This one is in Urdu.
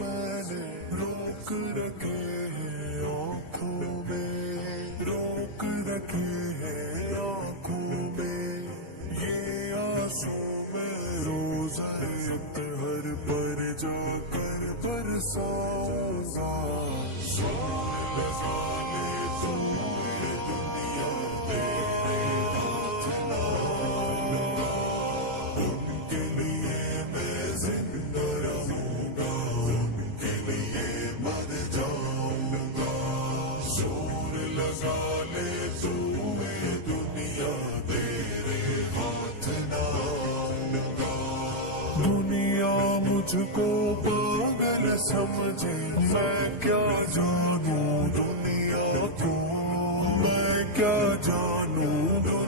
میں نے روک رکھے ہیں آنکھوں میں، روک رکھے ہیں آنکھوں میں، یہ آنسو میں روزہ طہر پر جا کر برساؤں گا۔ زور لگا لے تو یہ دنیا تیرے ہاتھ نہ آؤں گا، ان کے لیے میں زندہ رہوں گا، ان کے لیے مر جاؤں گا۔ زور لگا لے تو یہ دنیا تیرے ہاتھ نہ آؤں گا۔ دنیا مجھ کو پاگل سمجھے، میں کیا جانوں دنیا کو، میں کیا جانوں دنیا